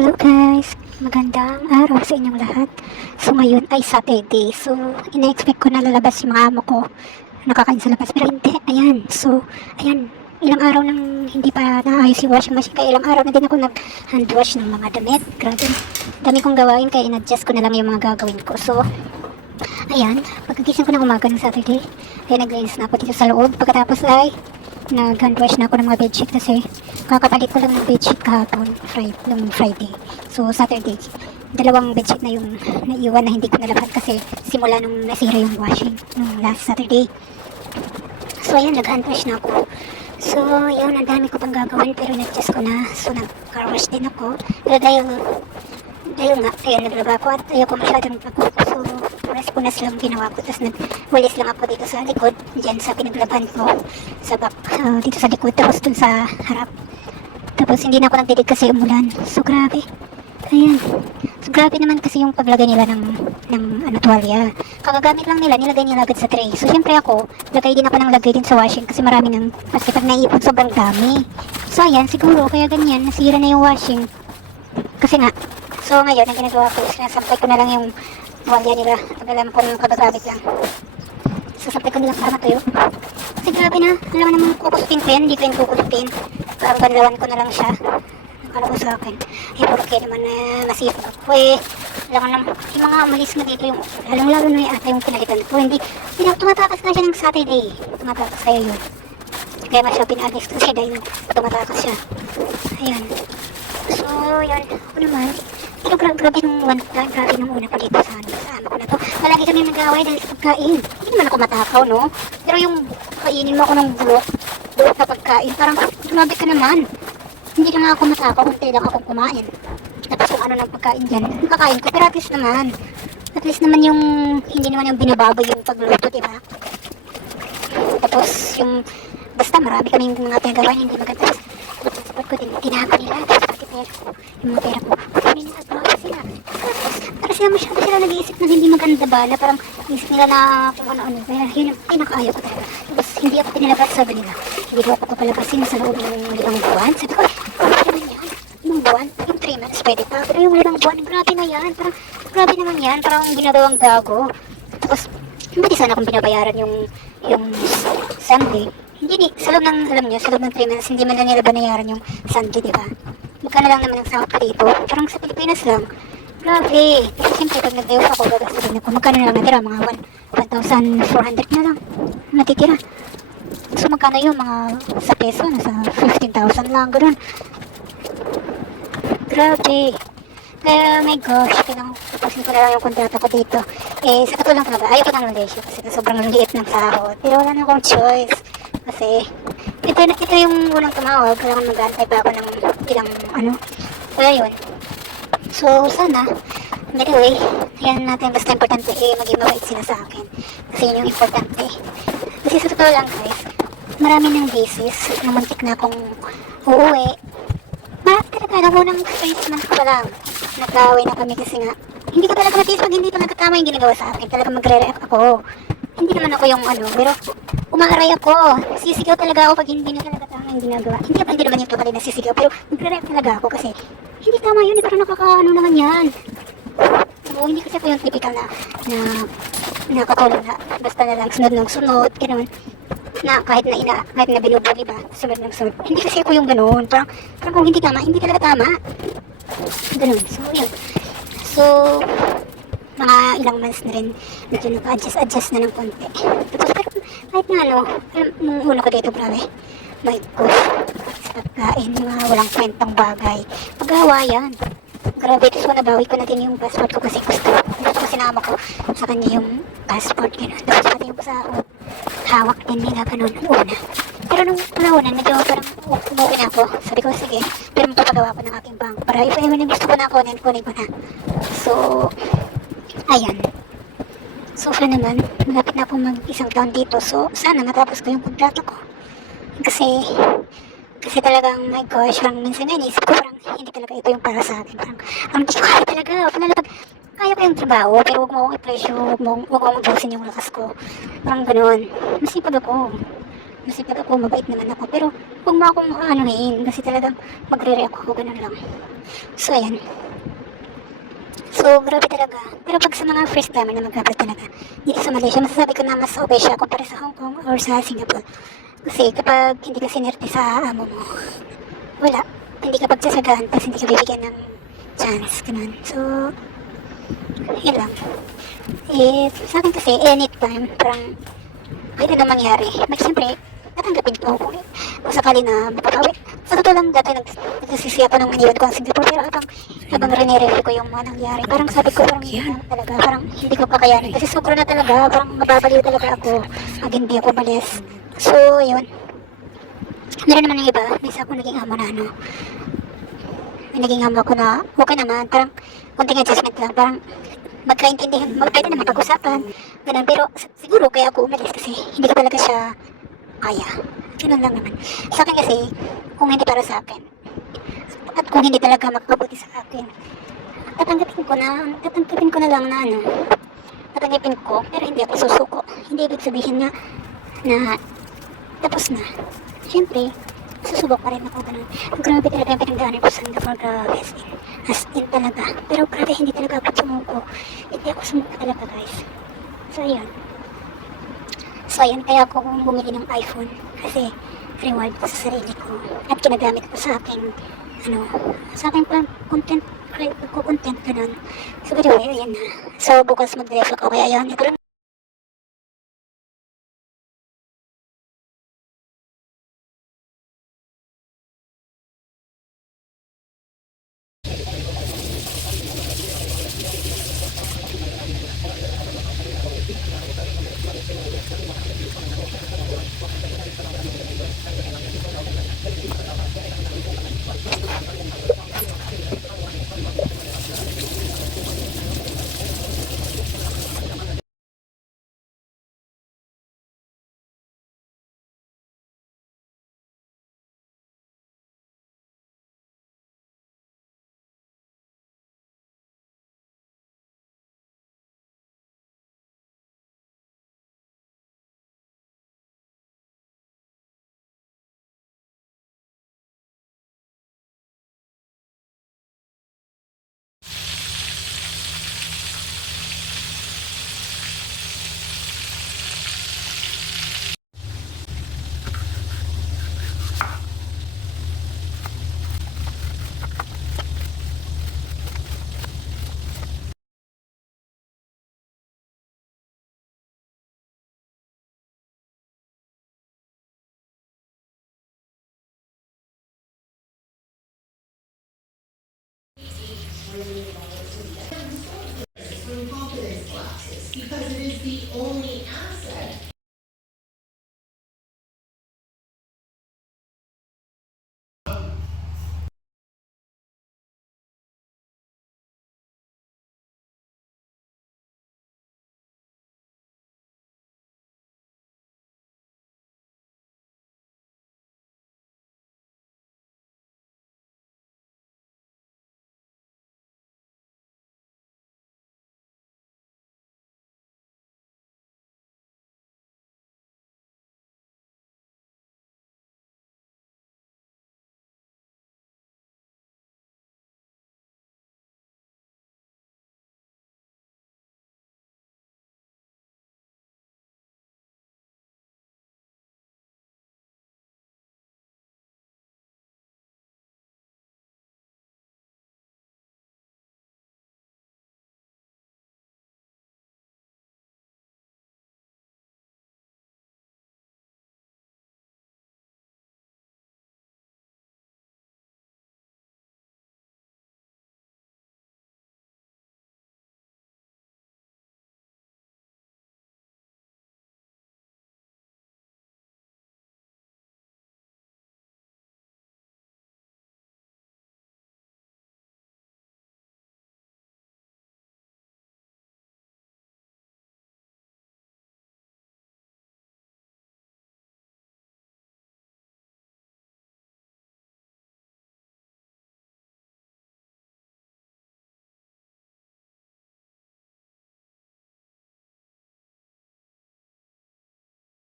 Hello guys! Magandang araw sa inyong lahat. So ngayon ay Saturday. So ina-expect ko na lalabas yung mga amo ko. Nakakain sa labas. Pero hindi. Ayan. So, ayan. Ilang araw nang hindi pa naayos yung washing machine. Kaya ilang araw na din ako nag-hand wash ng mga damit. Grabe. Dami kong gawain kaya in-adjust ko na lang yung mga gagawin ko. So, ayan. Pagkagising ko ng umaga ng Saturday, ay naglinis na ako dito sa loob. Pagkatapos ay nag-hand wash na ako ng mga bedsheet kasi kakapalit ko lang ng bedsheet kahapon, Friday. So, Saturday, dalawang bedsheet na yung naiwan na hindi ko nalaban kasi simula nung nasira yung washing nung last Saturday. So, ayun, nag-hand wash na ako. So, yun, ang dami ko pang gagawin pero nag-adjust ko na. So, nag-car wash din ako. Pero dahil nga, ayun, naglaba ko at ayaw ko masyadong pagkuko. So, punas-punas lang ginawa ko. Tapos nagwalis lang ako dito sa likod. Diyan sa pinaglaban ko. Sa back, dito sa likod. Tapos dun sa harap. Tapos hindi na ako nagdidig kasi umulan. So, grabe. Ayan. So, grabe naman kasi yung paglagay nila ng tuwalya. Kagagamit lang nila, nilagay nila agad sa tray. So, syempre ako, lagay din ako ng lagay din sa washing kasi marami ng, kasi pag naiipon sobrang dami. So, ayan, siguro, kaya ganyan, nasira na yung washing. Kasi nga, so ngayon, ang ginagawa ko, sinasampay ko na lang yung tuwalya nila. Pag alam ko ng kagagamit lang. Sasampay ko nila para matuyo. Kasi grabe na, alam mo naman kukusutin ko yan, hindi ko yan kukusutin. Parang banlawan ko na lang siya. Akala ko sa akin, eh porque naman na masipag ako eh. Alam mo naman, yung mga umalis mo dito, yung lalong-lalo na yung ata yung pinalitan ko. Hindi tumatakas na siya ng Saturday. Tumatakas kaya yun. Kaya nga siya pinalis ko siya dahil tumatakas siya. Ayan. So, yun. Ako naman, pero grabe nung una ko dito sa ama ko na to. Malagi kami nag-away dahil sa pagkain. Hindi naman ako matakaw, no? Pero yung kainin mo ako ng bulok na pagkain, parang grabe ka naman. Hindi naman ako matakaw, kunti lang akong kumain. Tapos kung ano ng pagkain dyan, nakakain ko. Pero at least naman yung, hindi naman yung binababoy yung pagluluto, diba? Tapos yung, basta marami kaming mga pinagawain, hindi maganda. Support ko din, tinago nila. Pati pera ko, yung mga pera ko. Kami nagagawa sila. Tapos, para sila masyado sila nag-iisip na hindi maganda ba, na parang isip nila na kung ano-ano. Kaya yun yung pinakaayaw ko talaga. Tapos, hindi ako pinalabas, sabi nila. Hindi ko ako papalabasin sa loob ng 5 buwan. Sabi ko, ano naman yan? 5 buwan? Yung 3 months pwede pa. Pero yung 5 buwan, grabe na yan. Parang, grabe naman yan. Parang ginagawang gago. Tapos, hindi sana akong binabayaran yung Sunday. Hindi, sa loob ng, alam niyo, sa loob ng 3 months, hindi man lang nila banayaran yung Sunday, diba? Magkano lang naman ang sahod ko dito? Parang sa Pilipinas lang. Grabe. Kasi siyempre, pag nag-day off ako, gagastusin ako. Magkano na lang natira? Mga 1,400 na lang natitira. So, magkano yung mga sa peso? Nasa 15,000 lang, gano'n. Grabe. Kaya, my gosh, tapusin ko na lang yung kontrata ko dito. Eh, sa totoo lang talaga, ayaw ko ng Malaysia kasi sobrang liit ng sahod. Pero wala na akong choice. Kasi, ito yung unang tumawag. Kaya mag-aantay pa ako ng ilang, Kaya yun. So, sana, by the way, yan natin, basta importante maging mabait sila sa akin. Kasi yun yung importante. Kasi sa totoo lang, guys, marami ng basis na muntik na akong uuwi. Talaga, namunang first month pa lang. Nag-away na kami kasi nga, hindi ko talaga matiis pag hindi talaga tama yung ginagawa sa akin. Talaga magre-react ako. Hindi naman ako yung pero umaaray ako. Sisigaw talaga ako pag hindi na talaga tama yung ginagawa. Hindi naman yung totally na sisigaw, pero magre-react talaga ako kasi hindi tama yun. Parang nakakaano naman yan. So, hindi kasi ako yung typical na katulad na basta na lang sunod ng sunod, gano'n. Na kahit na binubuli ba, sunod ng sunod. Hindi kasi ako yung gano'n. Parang kung hindi tama, hindi talaga tama. Gano'n. So, yun. So, mga ilang months na rin medyo naka-adjust na ng konti. Tapos, pero kahit na nung una ko dito, grabe. My gosh. Sa pagkain, yung mga walang kwentang bagay. Pag-awa yan. Grabe, tapos nabawi ko na din yung passport ko kasi gusto ko sinama ko sa kanya yung passport, gano'n. Tapos pati yung pasahod. Hawak din nila, gano'n, nung una. Pero nung una, medyo parang umuwi na ako. Sabi ko, sige, pero magpapagawa ko ng aking bank. Para ipa-iwan yung gusto ko na kunin ko na. So, ayan. So, far naman, malapit na akong mag-isang taon dito. So, sana matapos ko yung kontrato ko. Kasi talagang, my gosh, parang minsan nga iniisip ko, parang hindi talaga ito yung para sa akin. Parang di ko kaya talaga. Lalo pag kaya ko yung trabaho, pero huwag mo akong i-pressure, huwag mo akong ubusin yung lakas ko. Parang gano'n. Masipag ako. masipag ako, mabait naman ako. Pero huwag mo akong aanuhin kasi talagang magre-react ako, ganun lang. So, ayan. So, grabe talaga. Pero pag sa mga first timer na mag-travel talaga, dito sa Malaysia, masasabi ko na mas okay siya kumpara sa Hong Kong or sa Singapore. Kasi kapag hindi ka sinerte sa amo mo, wala. Hindi ka pagsasagaan, tapos hindi ka bibigyan ng chance, ganun. So, yun lang. Eh, sa akin kasi, anytime, parang kahit ano mangyari, siyempre, tatanggapin ko kung sakali na mapapawi. Sa totoo lang, dati nagsisisi ako nung iniwan ko ang Singapore, pero habang rinireview ko yung mga nangyari, parang sabi ko, parang hindi na talaga, parang hindi ko kakayanin. Kasi sobra na talaga, parang mababaliw talaga ako, pag hindi ako balis. So, yun. Meron naman yung iba, may isa ako naging amo na may naging amo ko na okay naman, parang konting adjustment lang, parang magkaintindihan, pwede naman pag-usapan, ganun. Pero siguro kaya ako umalis kasi hindi ko talaga siya kaya. Ganun lang naman. Sa akin kasi, kung hindi para sa akin, at kung hindi talaga magpabuti sa akin, tatanggapin ko na lang na tatanggapin ko, pero hindi ako susuko. Hindi ibig sabihin na tapos na. Siyempre, susubok pa rin ako, ganun. Grabe talaga yung pinagdaanan ko sa Singapore, grabe as in talaga. Pero grabe, hindi talaga ako sumuko. Hindi ako sumuko talaga, guys. So, ayun. So, ayun, kaya ako bumili ng iPhone. Kasi, reward ko sa sarili ko. At kinagamit ko sa aking, sa aking content, create ko content, ganun. So, by the way, ayun na. So, bukas mag-reflect ako. Kaya, ayun, ito lang.